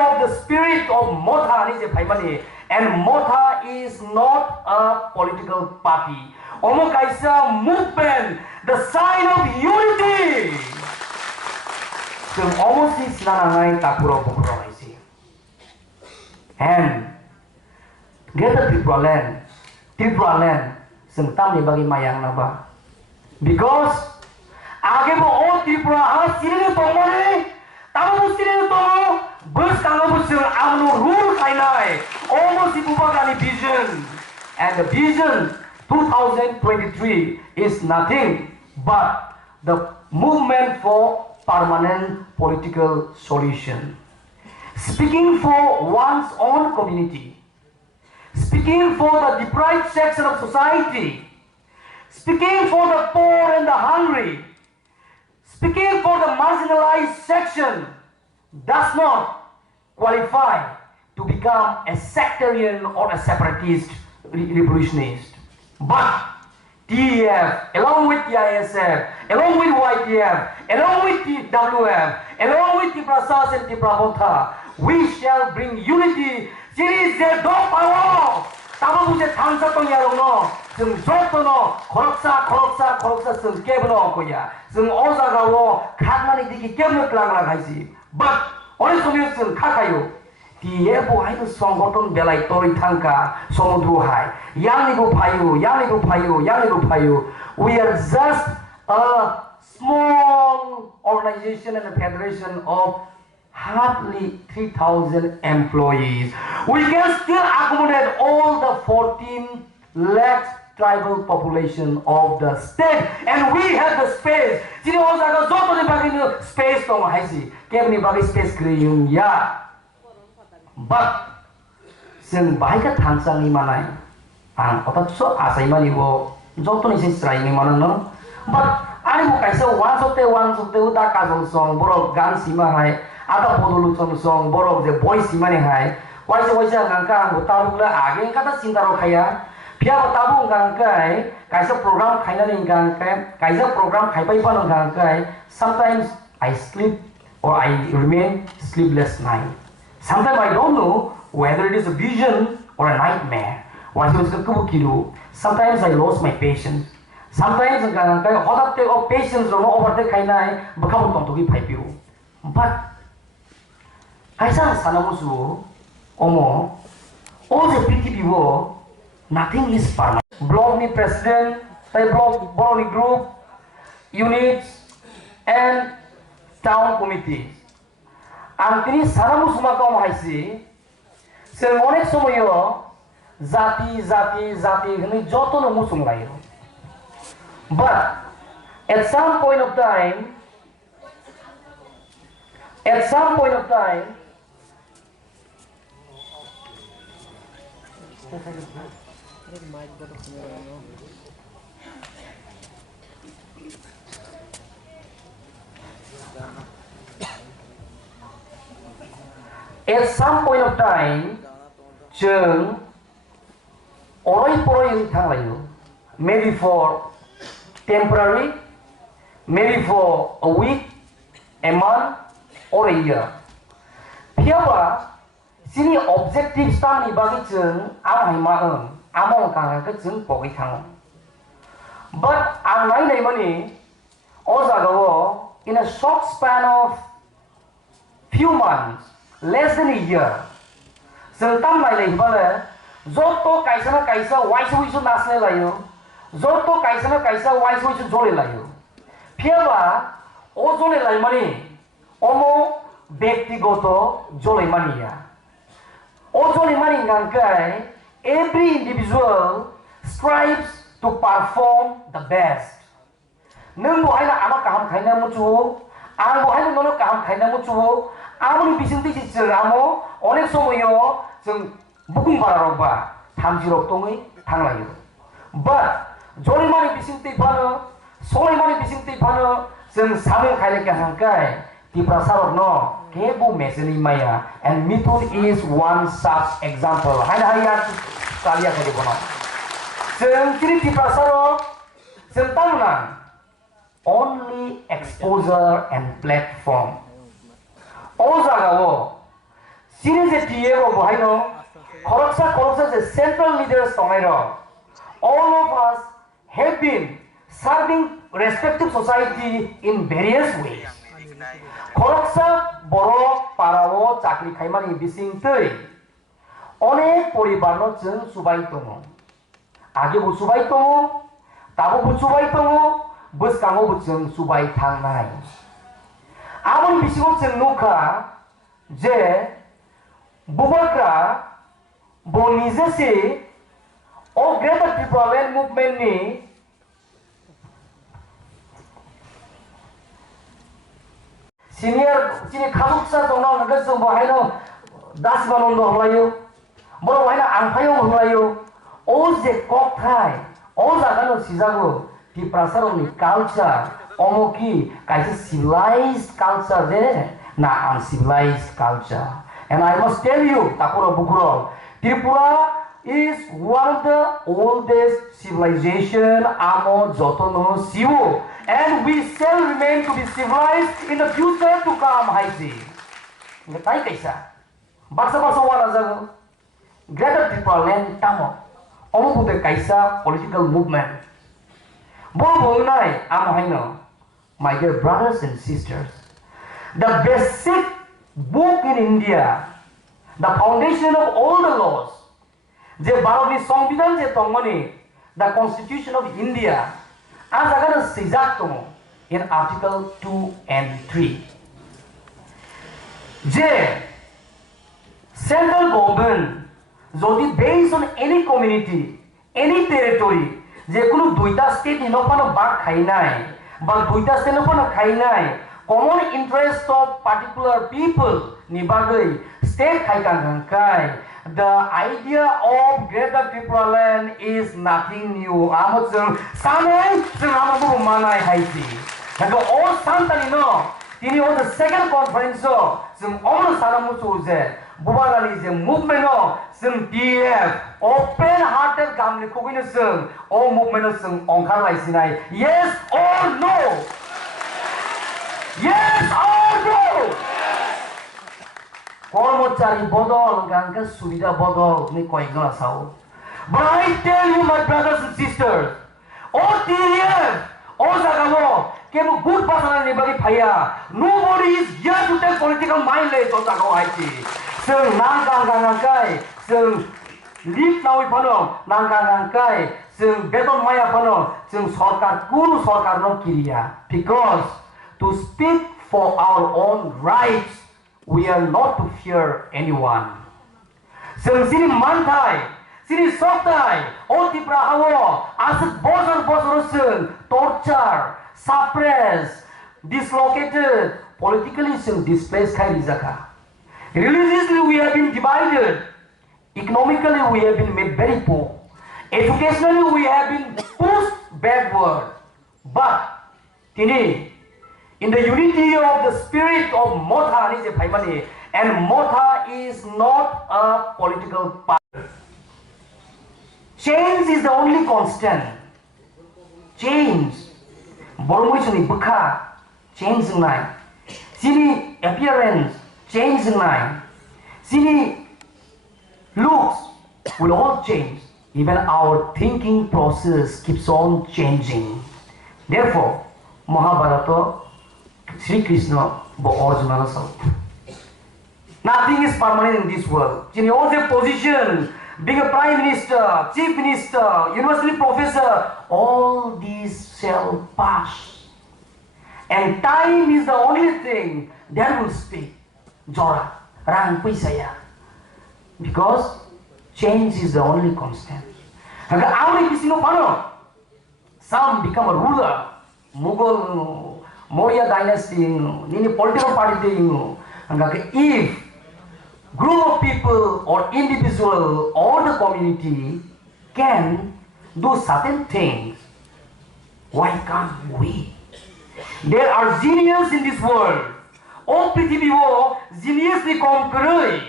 of the spirit of Motha ni je phaimani, and Motha is not a political party. Omo kaisa movement, the sign of unity. So almost is nanangai takuro pokro isi. And get the Tripura land, sentam ni bagi mayang naba. Because age bo all Tripura ha sini tomone, tamu sini tomo, bus kango bus amnu rule kainai. Almost ibu bagani vision, and the vision 2023 is nothing but the movement for permanent political solution. Speaking for one's own community, speaking for the deprived section of society, speaking for the poor and the hungry, speaking for the marginalized section does not qualify to become a sectarian or a separatist revolutionist. But TEF, along with the ISF, along with YTF, along with TWF, along with Tipra and Tipra Motha, we shall bring unity. Series the dog power. Tamu je tangsa tong yarono, sung jotono, koroksa sung kebno koya, sung osagawo, katmani diki kebno klang lagaisi. But only some sung kakayo. TEF bohai songgoton belai tori tangka somudru hai. Yang nigu payu. We are just a small organization and a federation of hardly 3,000 employees. We can still accommodate all the 14 lakh tribal population of the state, and we have the space. Sini osaga zoto ni bagi space tong haisi. Kebni bagi space kriyung ya. But sen baik tansang ni manai, ang otak so asai mani wo joto ni sisrai ni mana no. But ani mo kaisa one sote uta kasong song borok gan sima hai, ada podulu song borok je boy sima ni hai. Waisa ngangka uta bukla age kata sintaro kaya. Pia tabu ngangkai kaisa program kaina ni ngangkai kaisa program kai pai pano ngangkai. Sometimes I sleep or I remain sleepless night. Sometimes I don't know whether it is a vision or a nightmare. Sometimes I lost my patience. Sometimes I patience but I sanamusu omo all the pretty people, nothing is permanent. Blog ni president, blog boroni group, units and town committees. Antini sanamu sumaka haisi sen onek somoyo zati hini joto no musum layo. But at some point of time jeng oroi thang layo, maybe for temporary, maybe for a week, a month, or a year. Piapa sini objective stam ni bagi jeng amai maeng among kang ke jeng pogi thang. But ang nai mani osagawo in a short span of few months, less than a year. Sentam lai bale, zoto kaisa waisu nasle layo, zoto kaisa waisu jole layo. Piaba o jole lai mani, omo bektigoto jole mani ya. O jole mani ngangkai, every individual strives to perform the best. Nung buhay na anak kaham kaina mucu, ang buhay na nono kaham kaina mucu, amuni bisinti si amo, onek somoyo, jeng bukung pararoba, tamjirok tongi, tanglayo. But joli mani bisinti pano, soli mani bisinti pano, jeng samung kaila kahangkai, Tipra sarok no, kebu meseni maya, and Mithun is one such example. Hai salia kali bono. Jeng kiri Tipra sarok, jeng tamunan. Only exposure and platform. Ozagawo Sini je TEF bohai no. Koroksa je central leaders tongairo. All of us have been serving respective society in various ways. Koroksa borok parao chakri khaimani bising tei. Onek poribarno jeng subai tongo. Age bu subai tongo, tabo bu subai tongo, boskango bu jeng subai thangnai. Amon bisingo jeng nukha je bubakra bo nije se o Greater Tripura movement ni senior sini khabuksa dongna naga jeng bahayno dasbanondo holayo boro bahayna angphayo holayo o je kokthai o jagano sijago Tripura ni culture omoki kaise civilized culture de na uncivilized culture. And I must tell you, Takuro Bukuro, Tripura is one of the oldest civilization amo jotono siwo, and we shall remain to be civilized in the future to come. Haisi. Ngetai kaisa. Baksa wala jago. Greater Tripura land tamo. Omo bude kaisa political movement. Bo nai amo haino. My dear brothers and sisters, the basic book in India, the foundation of all the laws, the Bharati Samvidhan je tongmani, the Constitution of India, as agana sijak in Article 2 and 3. Je central government, jodi based on any community, any territory, je kuno duita state inopano bag khai nai, but duita state inopano khai nai. Common interest of particular people ni bagai state kai. The idea of Greater Tripura land is nothing new. Amot sanai samabu manai haiti. Nago all santani no. Tini on the second conference so some all sanamu choose. Bubalani je movement no some TEF open hearted gamli kogino some all movement some onkar laisinai. Yes or no? Yes or no? Kormachari bodol, gangka sudida bodol, ni koigna sao. But I tell you, my brothers and sisters, oh TEF, oh Zagamo, kemo good person ni bagi phaya. Nobody is here to take political mindless on Zagamo Haiti. Seng nangkai, seng leave now ipano, nangkai, seng beton maya pano, seng sarkar kuru sarkar no kiriya. Because to speak for our own rights, we are not to fear anyone. Sini mantai, sini soktai, o Tipra hawo, asik bosor torture, suppress, dislocated, politically displaced kai rizaka. Religiously we have been divided, economically we have been made very poor, educationally we have been pushed backward. But tini, in the unity of the spirit of Motha, and Motha is not a political party. Change is the only constant. Change. Boromishuni bukha, change nai. Sini appearance, change nai. Sini looks will all change. Even our thinking process keeps on changing. Therefore, Mahabharata Sri Krishna bo Arjuna so. Nothing is permanent in this world. In all the position, being a prime minister, chief minister, university professor, all these shall pass. And time is the only thing that will speak. Jora, rang pisaya. Because change is the only constant. Some become a ruler, Mughal, Maurya dynasty, any political party, if group of people or individual or the community can do certain things, why can't we? There are geniuses in this world. Oh, Prithvi wo genius ni conqueror.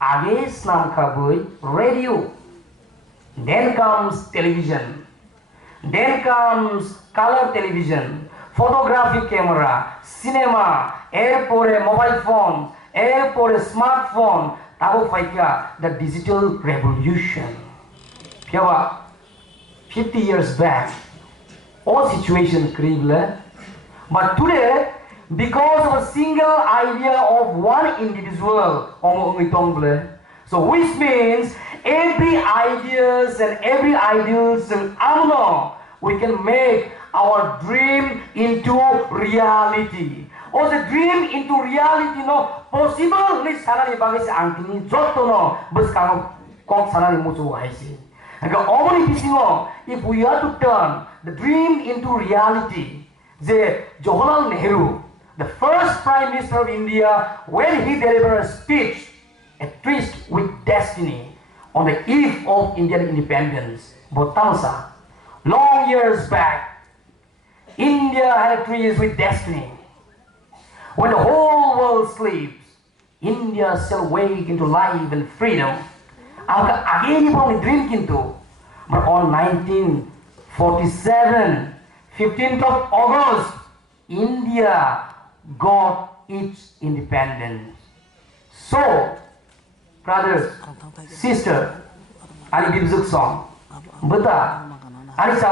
Age snam kabui radio. Then comes television. Then comes color television. Photographic camera, cinema, airport, mobile phone, A for a smartphone, tahu faika the digital revolution. Piawa, 50 years back, all situation krible. But today, because of a single idea of one individual, so which means every ideas and every ideals and we can make our dream into reality. Or the dream into reality no possible ni sanani bagis angkini jotto no bus kang kong sanani musu haisi. And only pisingo if we are to turn the dream into reality. The Jawaharlal Nehru, the first Prime Minister of India, when he delivered a speech, a twist with destiny, on the eve of Indian independence, Botansa, long years back, India had a twist with destiny. When the whole world sleeps, India shall wake into life and freedom. Again, he dream into, but on 1947. 15th of August, India got its independence. So, brothers, sisters, I give you a song. Motha, I say